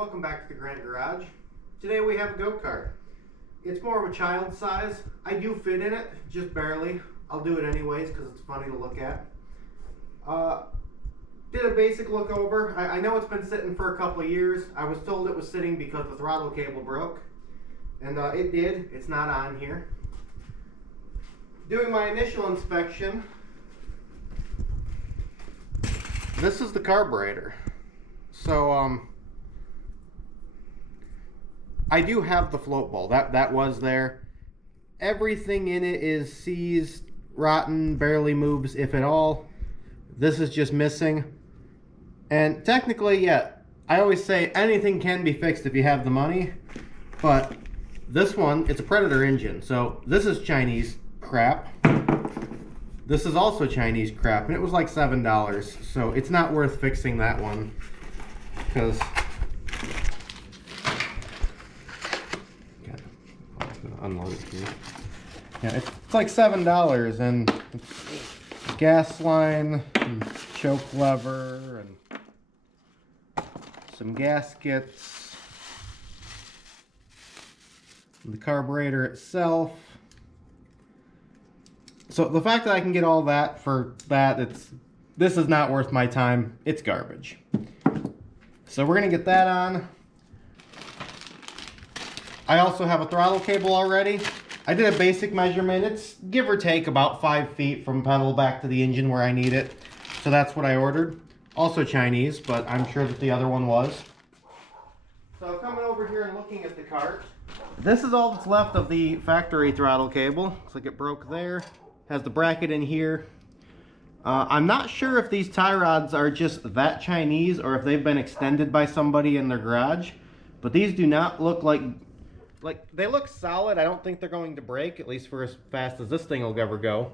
welcome back to the Grant Garage. Today we have a go-kart. It's more of a child size. I do fit in it, just barely. I'll do it anyways because it's funny to look at. Did a basic look over. I know it's been sitting for a couple of years. I was told it was sitting because the throttle cable broke. And it did. It's not on here. Doing my initial inspection. This is the carburetor. So, I do have the float bowl. That was there. Everything in it is seized, rotten, barely moves, if at all. This is just missing. And technically, yeah, I always say anything can be fixed if you have the money. But this one, it's a Predator engine. So this is Chinese crap. This is also Chinese crap. And it was like $7. So it's not worth fixing that one. Because unload it here. Yeah, it's like $7, and it's gas line, and choke lever, and some gaskets, and the carburetor itself. So the fact that I can get all that for that, this is not worth my time. It's garbage. So we're gonna get that on. I also have a throttle cable already. I did a basic measurement. It's give or take about 5 feet from pedal back to the engine where I need it. So that's what I ordered. Also Chinese, but I'm sure that the other one was. So coming over here and looking at the cart. This is all that's left of the factory throttle cable. Looks like it broke there. Has the bracket in here. I'm not sure if these tie rods are just that Chinese or if they've been extended by somebody in their garage. But these do not look like they look solid. I don't think they're going to break, at least for as fast as this thing will ever go.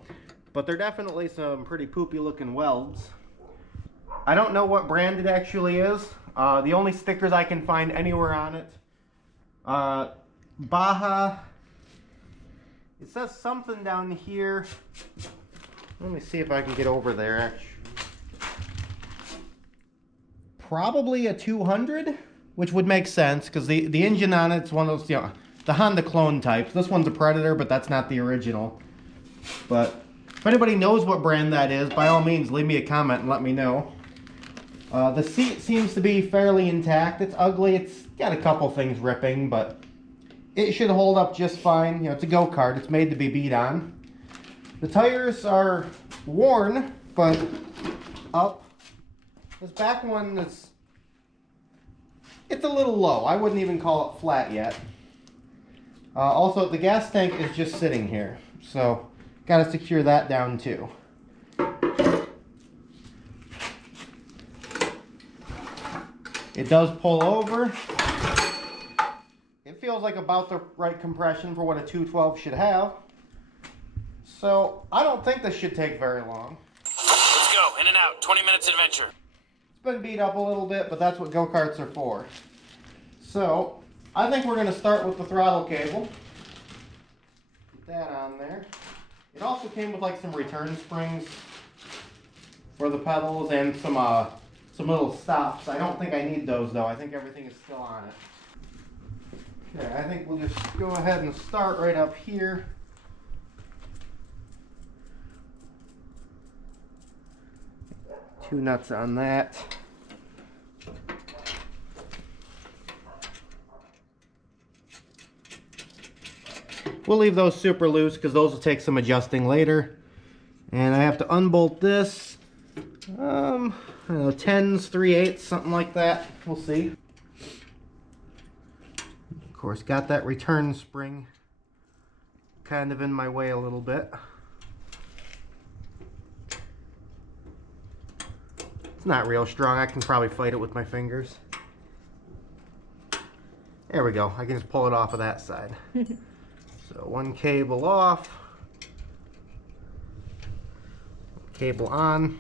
But they're definitely some pretty poopy looking welds. I don't know what brand it actually is. The only stickers I can find anywhere on it. Baja. It says something down here. Let me see if I can get over there actually. Probably a 200. Which would make sense, because the engine on it's one of those, you know, the Honda clone types. This one's a Predator, but that's not the original. But if anybody knows what brand that is, by all means, leave me a comment and let me know. The seat seems to be fairly intact. It's ugly. It's got a couple things ripping, but it should hold up just fine. You know, it's a go-kart. It's made to be beat on. The tires are worn, but up. This back one is... it's a little low. I wouldn't even call it flat yet. Also, the gas tank is just sitting here. So, got to secure that down too. It does pull over. It feels like about the right compression for what a 212 should have. So, I don't think this should take very long. Let's go. In and out. 20 minutes adventure. Been beat up a little bit, but that's what go-karts are for. So I think we're going to start with the throttle cable. Get that on there. It also came with like some return springs for the pedals and some little stops. I don't think I need those though. I think everything is still on it. Okay, I think we'll just go ahead and start right up here. Two nuts on that. We'll leave those super loose because those will take some adjusting later. And I have to unbolt this. I don't know, 10s, 3/8, something like that. We'll see. Of course, got that return spring kind of in my way a little bit. Not real strong. I can probably fight it with my fingers. There we go. I can just pull it off of that side. So one cable off. Cable on.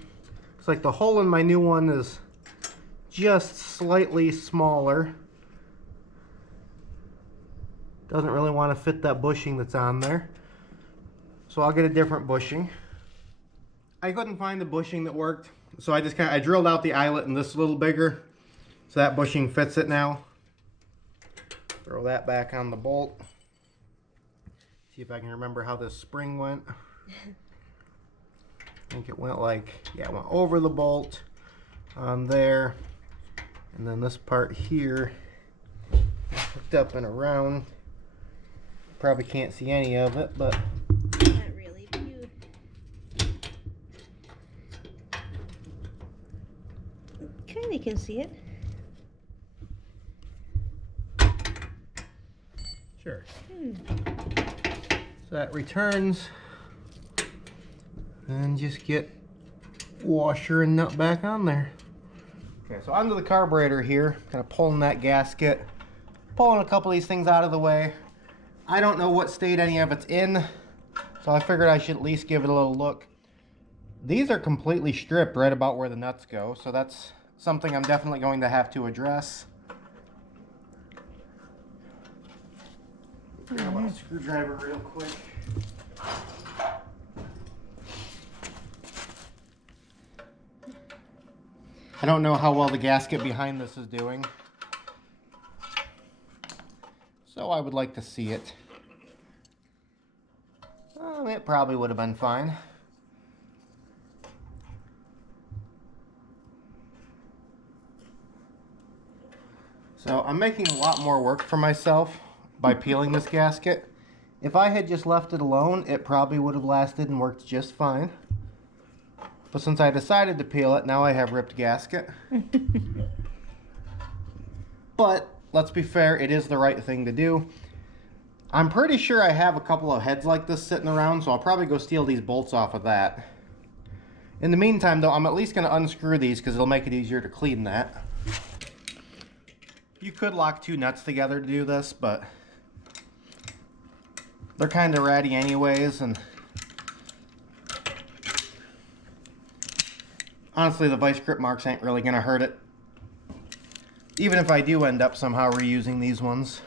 Looks like the hole in my new one is just slightly smaller. Doesn't really want to fit that bushing that's on there. So I'll get a different bushing. I couldn't find the bushing that worked. So I just I drilled out the eyelet and this a little bigger. So that bushing fits it now. Throw that back on the bolt. See if I can remember how this spring went. I think it went like, yeah, it went over the bolt on there. And then this part here hooked up and around. Probably can't see any of it, but Not really, but you kind of can see it. sure. So that returns. And just get washer and nut back on there. Okay, so onto the carburetor here. Kind of pulling that gasket. Pulling a couple of these things out of the way. I don't know what state any of it's in, so I figured I should at least give it a little look. These are completely stripped right about where the nuts go, so that's something I'm definitely going to have to address. Grab a screwdriver real quick. I don't know how well the gasket behind this is doing, so I would like to see it. Oh, it probably would have been fine. So I'm making a lot more work for myself by peeling this gasket. If I had just left it alone, it probably would have lasted and worked just fine. But since I decided to peel it, now I have ripped gasket. But let's be fair, it is the right thing to do. I'm pretty sure I have a couple of heads like this sitting around, so I'll probably go steal these bolts off of that. In the meantime, though, I'm at least going to unscrew these because it'll make it easier to clean that. You could lock two nuts together to do this, but they're kind of ratty anyways, and honestly, the vice grip marks ain't really going to hurt it. Even if I do end up somehow reusing these ones.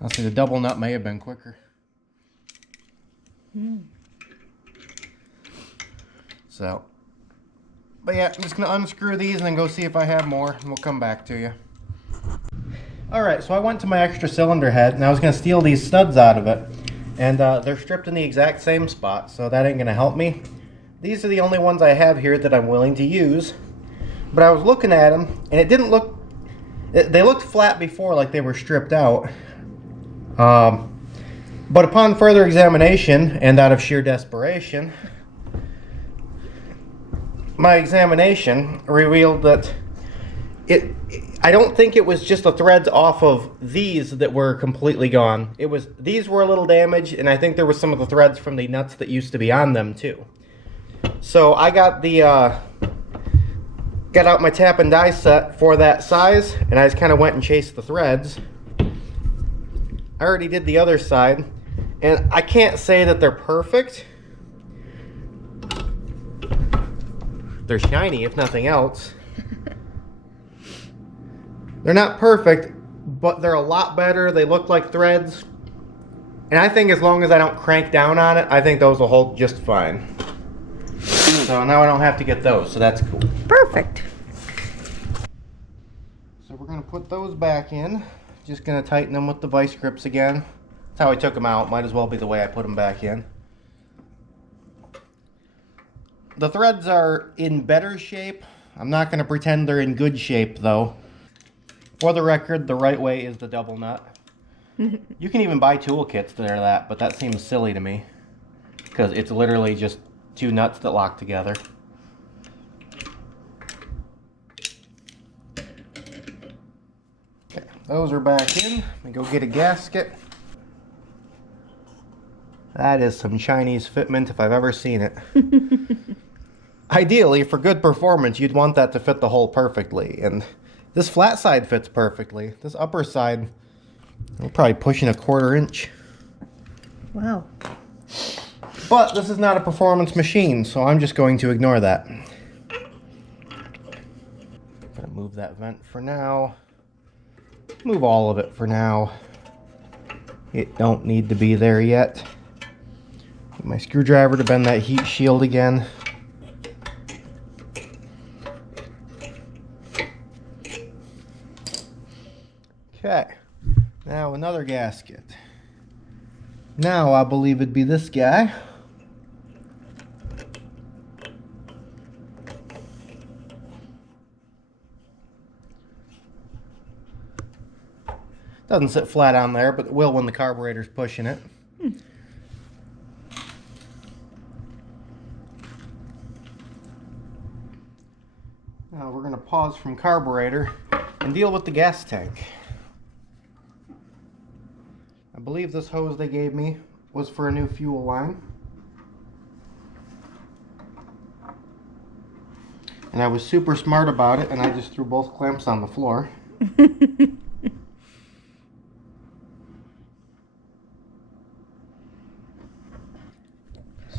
Honestly, the double nut may have been quicker. So, but yeah, I'm just going to unscrew these and then go see if I have more, and we'll come back to you. Alright, so I went to my extra cylinder head, and I was going to steal these studs out of it. And they're stripped in the exact same spot, so that ain't going to help me. These are the only ones I have here that I'm willing to use. But I was looking at them, and it didn't look... They looked flat before, like they were stripped out. But upon further examination, and out of sheer desperation, my examination revealed that I don't think it was just the threads off of these that were completely gone. These were a little damaged, and I think there was some of the threads from the nuts that used to be on them too. So I got got out my tap and die set for that size, and I just kind of went and chased the threads. I already did the other side, and I can't say that they're perfect. They're shiny, if nothing else. They're not perfect, but they're a lot better. They look like threads. And I think as long as I don't crank down on it, I think those will hold just fine. So now I don't have to get those, so that's cool. Perfect. So we're going to put those back in. Just going to tighten them with the vice grips again. That's how I took them out. Might as well be the way I put them back in. The threads are in better shape. I'm not going to pretend they're in good shape, though. For the record, the right way is the double nut. You can even buy tool kits that are that, but that seems silly to me. Because it's literally just two nuts that lock together. Okay, those are back in. Let me go get a gasket. That is some Chinese fitment if I've ever seen it. Ideally, for good performance, you'd want that to fit the hole perfectly. And this flat side fits perfectly. This upper side, I'm probably pushing a 1/4 inch. Wow. But this is not a performance machine, so I'm just going to ignore that. Gonna move that vent for now. Move all of it for now. It don't need to be there yet. my screwdriver to bend that heat shield again. Okay, now another gasket. Now I believe it'd be this guy. Doesn't sit flat on there, but it will when the carburetor's pushing it. Now we're going to pause from carburetor and deal with the gas tank. I believe this hose they gave me was for a new fuel line. And I was super smart about it, and I just threw both clamps on the floor.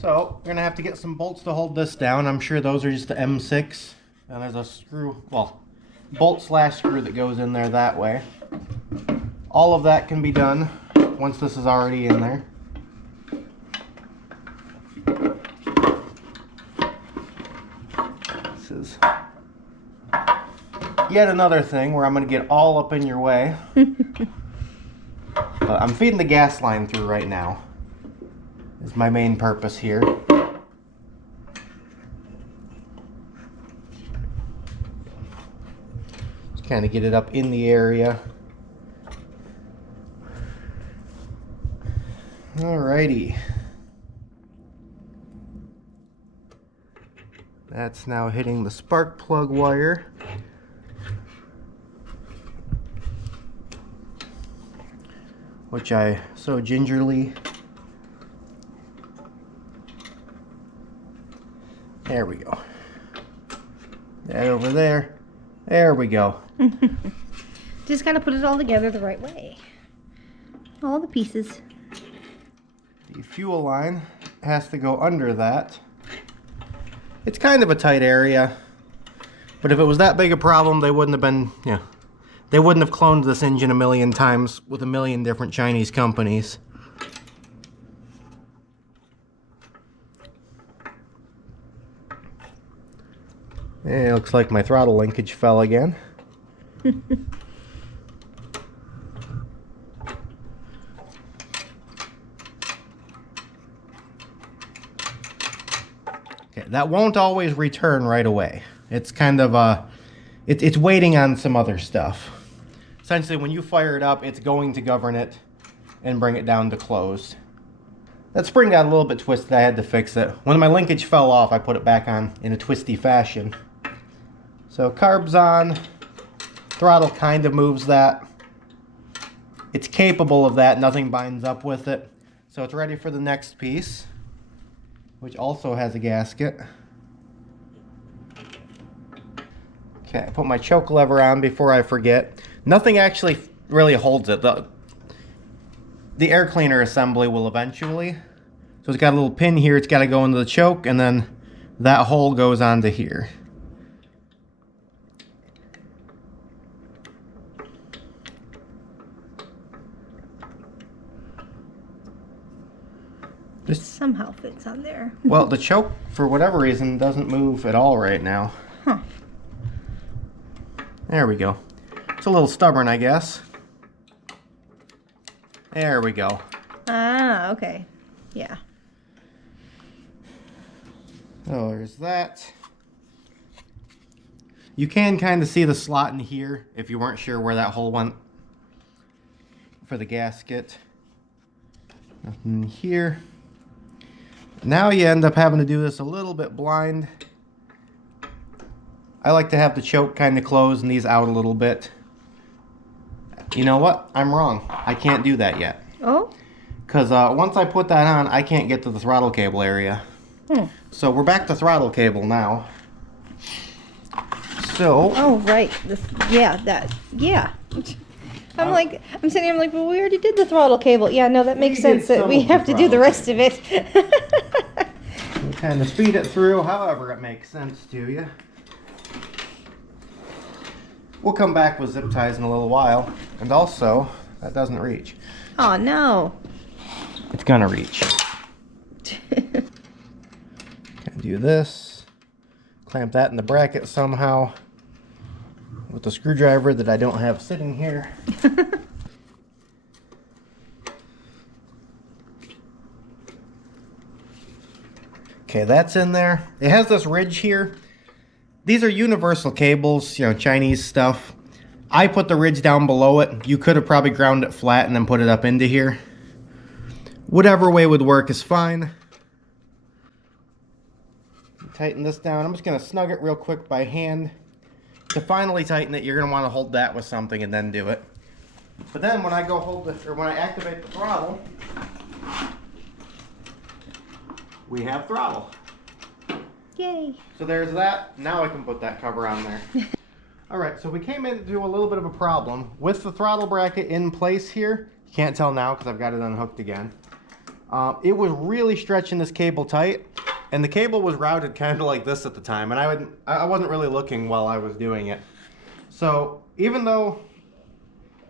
So, we're going to have to get some bolts to hold this down. I'm sure those are just the M6. And there's a screw, well, bolt/screw that goes in there that way. All of that can be done once this is already in there. This is yet another thing where I'm going to get all up in your way. But I'm feeding the gas line through right now. Is my main purpose here. Just kind of get it up in the area. Alrighty. That's now hitting the spark plug wire. Which I so gingerly. There we go. That over there. There we go. Just gotta put it all together the right way. All the pieces. The fuel line has to go under that. It's kind of a tight area, but if it was that big a problem, they wouldn't have been, they wouldn't have cloned this engine a million times with a million different Chinese companies. It looks like my throttle linkage fell again. Okay, that won't always return right away. It's kind of it's waiting on some other stuff. Essentially, when you fire it up, it's going to govern it and bring it down to closed. That spring got a little bit twisted. I had to fix it. When my linkage fell off, I put it back on in a twisty fashion. So carb's on, throttle kind of moves that. It's capable of that, nothing binds up with it. So it's ready for the next piece, which also has a gasket. Okay, I put my choke lever on before I forget. Nothing actually really holds it. The air cleaner assembly will eventually. So it's got a little pin here, it's got to go into the choke, and then that hole goes onto here. This somehow fits on there. Well, the choke, for whatever reason, doesn't move at all right now. Huh. There we go. It's a little stubborn, I guess. There we go. Ah, okay. Yeah. So there's that. You can kind of see the slot in here if you weren't sure where that hole went for the gasket. Nothing here. Now you end up having to do this a little bit blind. I like to have the choke kind of closed and these out a little bit. You know what? I'm wrong. I can't do that yet. Oh? Because once I put that on, I can't get to the throttle cable area. So we're back to throttle cable now. So. Oh, right. Yeah. I'm sitting here, I'm like, well, we already did the throttle cable. Yeah, no, that makes sense that we have to do the rest of it. You kind of feed it through however it makes sense to you. We'll come back with zip ties in a little while. And also, that doesn't reach. Oh, no. It's gonna reach. do this, clamp that in the bracket somehow with the screwdriver that I don't have sitting here. Okay, that's in there. It has this ridge here. These are universal cables, you know, Chinese stuff. I put the ridge down below it. You could have probably ground it flat and then put it up into here. Whatever way would work is fine. Tighten this down. I'm just going to snug it real quick by hand. To finally tighten it, you're going to want to hold that with something and then do it. But then when I go hold it, or when I activate the throttle, we have throttle. Yay. So there's that. Now I can put that cover on there. Alright, so we came into a little bit of a problem. With the throttle bracket in place here, you can't tell now because I've got it unhooked again. It was really stretching this cable tight, and the cable was routed kind of like this at the time, and I wasn't really looking while I was doing it. So even though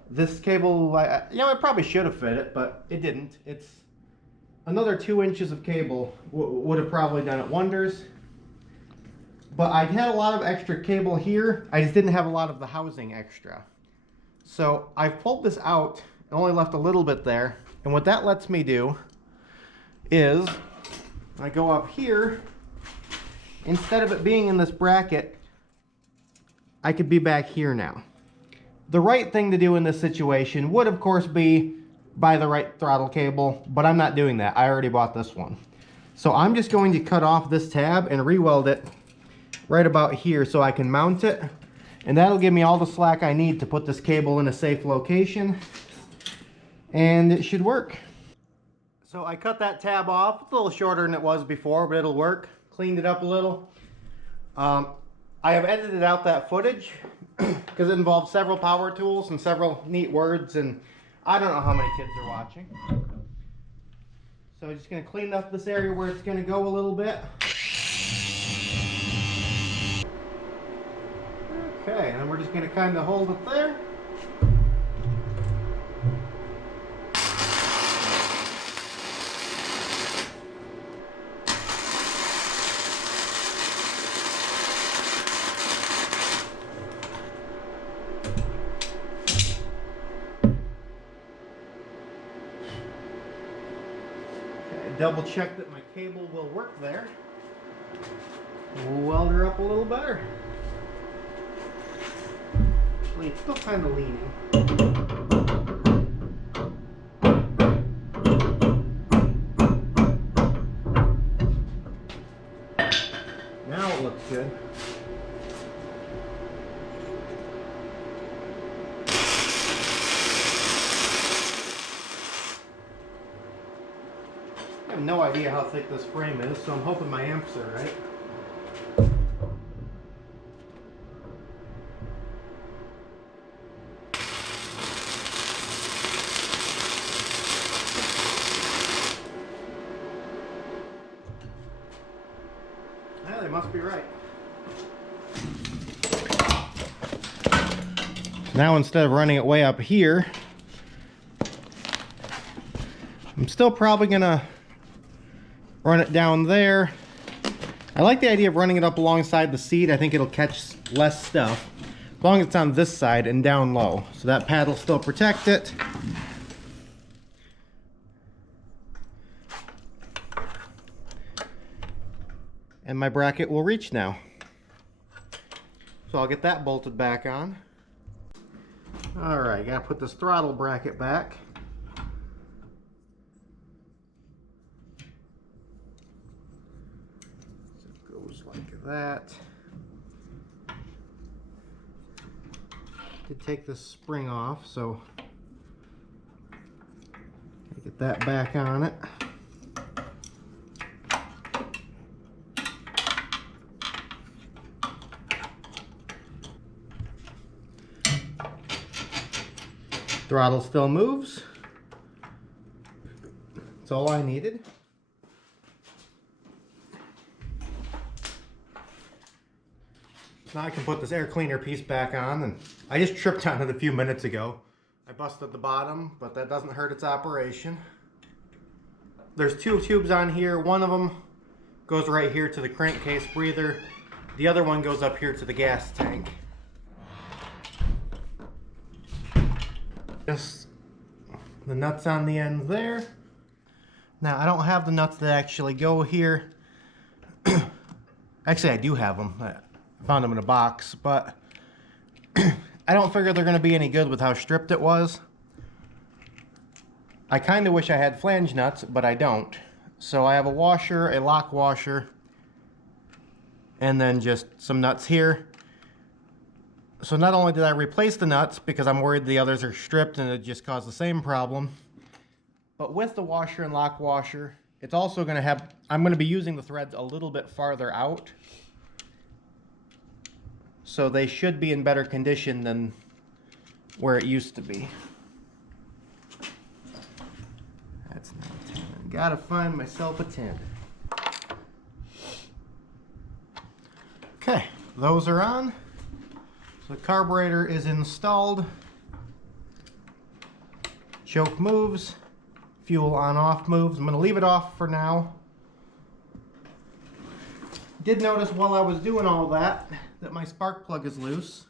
this cable, you know, it probably should have fit it, but it didn't. It's another 2 inches of cable would have probably done it wonders. But I had a lot of extra cable here. I just didn't have a lot of the housing extra. So I've pulled this out and only left a little bit there. And what that lets me do is I go up here. Instead of it being in this bracket, I could be back here now. The right thing to do in this situation would of course be buy the right throttle cable, but I'm not doing that. I already bought this one. So I'm just going to cut off this tab and re-weld it right about here so I can mount it, and that'll give me all the slack I need to put this cable in a safe location, and it should work. So I cut that tab off. It's a little shorter than it was before, but it'll work. Cleaned it up a little. I have edited out that footage because it involves several power tools and several neat words, and I don't know how many kids are watching. So I'm just going to clean up this area where it's going to go a little bit. Okay, and then we're just going to kind of hold it there. Okay, double check that my cable will work there. We'll weld her up a little better. It's still kind of leaning. Now it looks good. I have no idea how thick this frame is, so I'm hoping my amps are right. Yeah, they must be right. Now instead of running it way up here, I'm still probably gonna run it down there. I like the idea of running it up alongside the seat. I think it'll catch less stuff as long as it's on this side and down low, so that pad will still protect it. And my bracket will reach now. So I'll get that bolted back on. Alright, gotta put this throttle bracket back. So it goes like that. Did take this spring off, so get that back on it. Throttle still moves. That's all I needed. Now I can put this air cleaner piece back on, and I just tripped on it a few minutes ago. I busted the bottom, but that doesn't hurt its operation. There's two tubes on here. One of them goes right here to the crankcase breather. The other one goes up here to the gas tank. Just the nuts on the ends there. Now I don't have the nuts that actually go here. Actually, I do have them. I found them in a box, but I don't figure they're going to be any good with how stripped it was. I kind of wish I had flange nuts, but I don't. So I have a washer, a lock washer, and then just some nuts here. So not only did I replace the nuts because I'm worried the others are stripped and it just caused the same problem, but with the washer and lock washer, it's also going to have, I'm going to be using the threads a little bit farther out. So they should be in better condition than where it used to be. That's not a 10. Gotta find myself a 10. Okay, those are on. So the carburetor is installed. Choke moves. Fuel on off moves. I'm going to leave it off for now. Did notice while I was doing all that my spark plug is loose.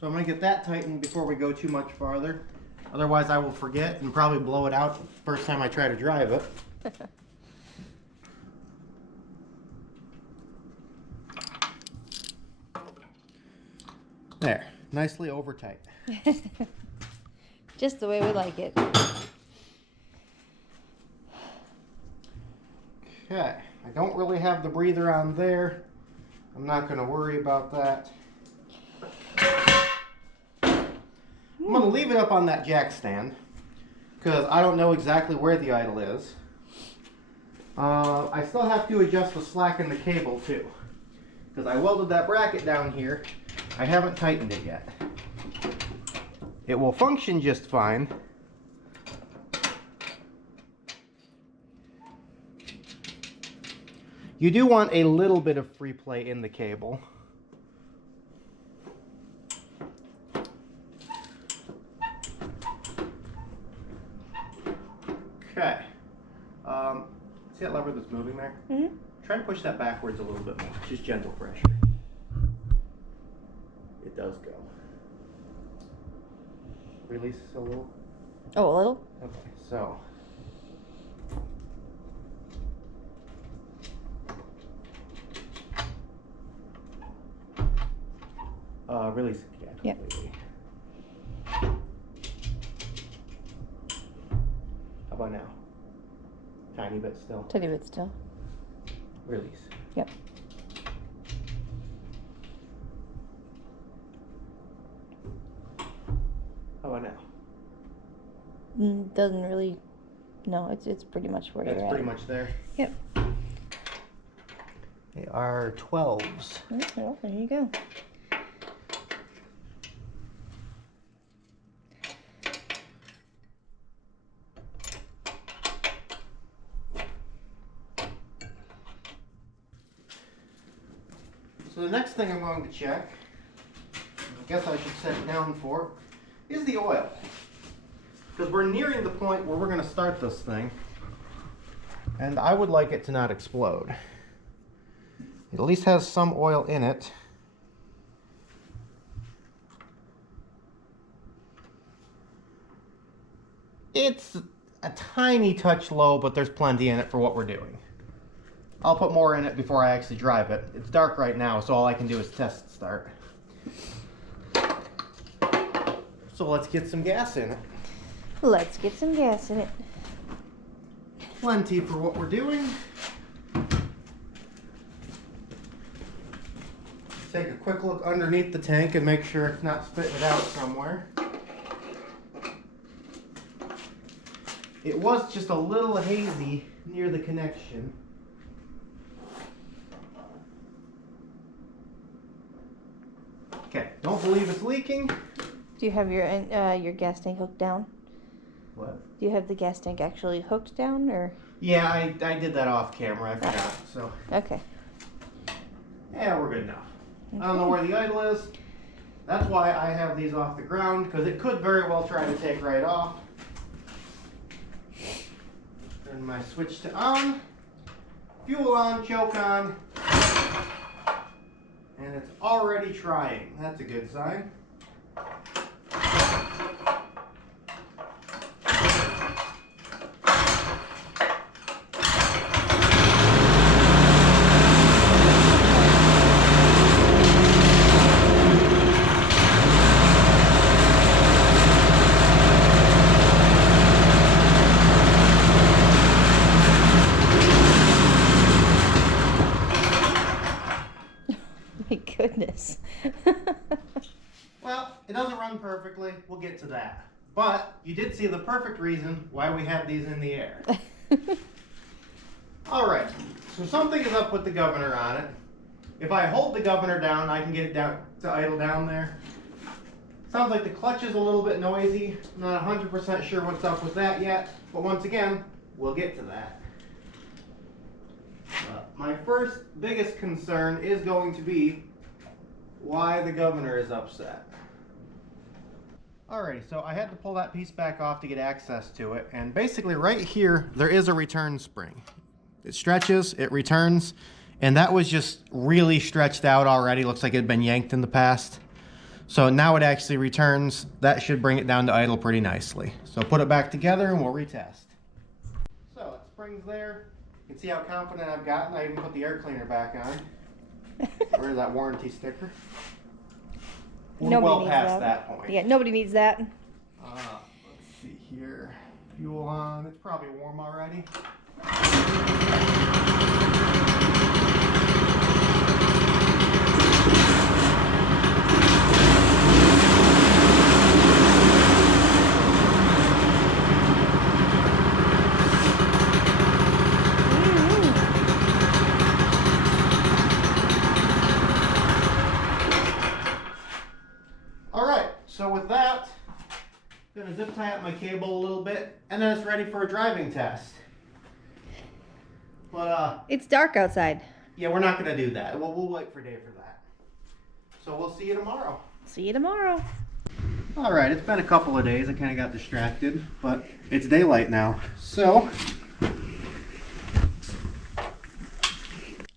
So I'm going to get that tightened before we go too much farther. Otherwise I will forget and probably blow it out the first time I try to drive it. There, nicely over tight. Just the way we like it. Okay, I don't really have the breather on there. I'm not going to worry about that. I'm going to leave it up on that jack stand because I don't know exactly where the idle is. I still have to adjust the slack in the cable too because I welded that bracket down here. I haven't tightened it yet. It will function just fine. You do want a little bit of free play in the cable. Okay. See that lever that's moving there? Mm-hmm. Try to push that backwards a little bit more. Just gentle pressure. It does go. Release a little. Oh, a little? Okay, so. Release it, yeah, completely. Yep. How about now? Tiny bit still. Tiny bit still. Release. Yep. How about now? Doesn't really. No, it's pretty much where you're at. It's pretty much there. Yep. They are 12s. Well, there you go. So the next thing I'm going to check, I guess I should set it down for, is the oil. Because we're nearing the point where we're going to start this thing, and I would like it to not explode. It at least has some oil in it. It's a tiny touch low, but there's plenty in it for what we're doing. I'll put more in it before I actually drive it. It's dark right now, so all I can do is test start. So let's get some gas in it. Let's get some gas in it. Plenty for what we're doing. Take a quick look underneath the tank and make sure it's not spitting it out somewhere. It was just a little hazy near the connection. Okay, don't believe it's leaking. Do you have your gas tank hooked down? What? Do you have the gas tank actually hooked down, or? Yeah, I did that off camera. I forgot. So. Okay. Yeah, we're good now. I don't know where the idle is. That's why I have these off the ground, because it could very well try to take right off. Turn my switch to on. Fuel on, choke on. And it's already trying. That's a good sign. My goodness. Well, it doesn't run perfectly. We'll get to that. But you did see the perfect reason why we have these in the air. All right, so something is up with the governor on it. If I hold the governor down, I can get it down to idle down there. Sounds like the clutch is a little bit noisy. I'm not 100% sure what's up with that yet, but once again, we'll get to that. My first biggest concern is going to be why the governor is upset. Alrighty, so I had to pull that piece back off to get access to it, and basically right here there is a return spring. It stretches, it returns, and that was just really stretched out already. Looks like it had been yanked in the past. So now it actually returns. That should bring it down to idle pretty nicely. So put it back together and we'll retest. So it springs there. You can see how confident I've gotten. I even put the air cleaner back on. Where's that warranty sticker? We're well past that point. Yeah, nobody needs that. Let's see here. Fuel on. It's probably warm already. So with that, I'm going to zip tie up my cable a little bit, and then it's ready for a driving test. But it's dark outside. Yeah, we're not going to do that. We'll wait for Dave for that. So we'll see you tomorrow. See you tomorrow. All right, it's been a couple of days. I kind of got distracted, but it's daylight now. So,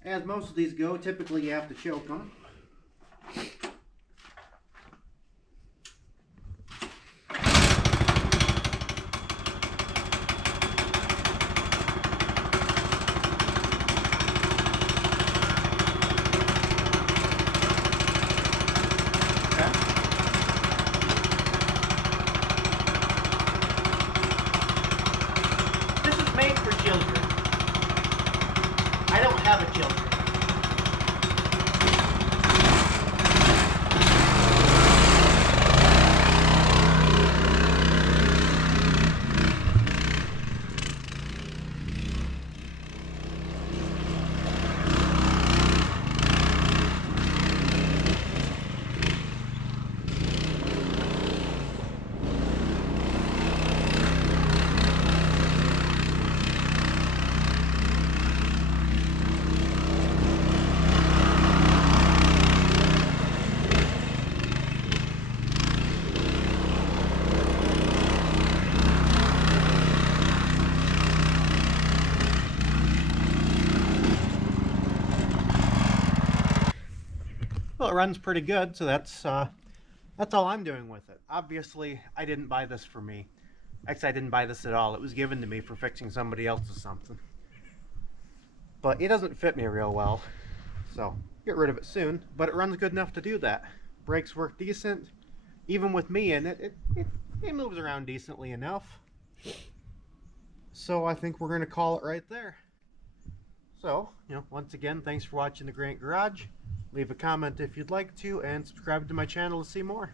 as most of these go, typically you have to choke them. I don't have a children. Well, it runs pretty good, so that's all I'm doing with it. Obviously, I didn't buy this for me. Actually, I didn't buy this at all. It was given to me for fixing somebody else's something. But it doesn't fit me real well, so get rid of it soon. But it runs good enough to do that. Brakes work decent. Even with me in it, it moves around decently enough. So I think we're going to call it right there. So, once again, thanks for watching the Grant Garage. Leave a comment if you'd like to, and subscribe to my channel to see more.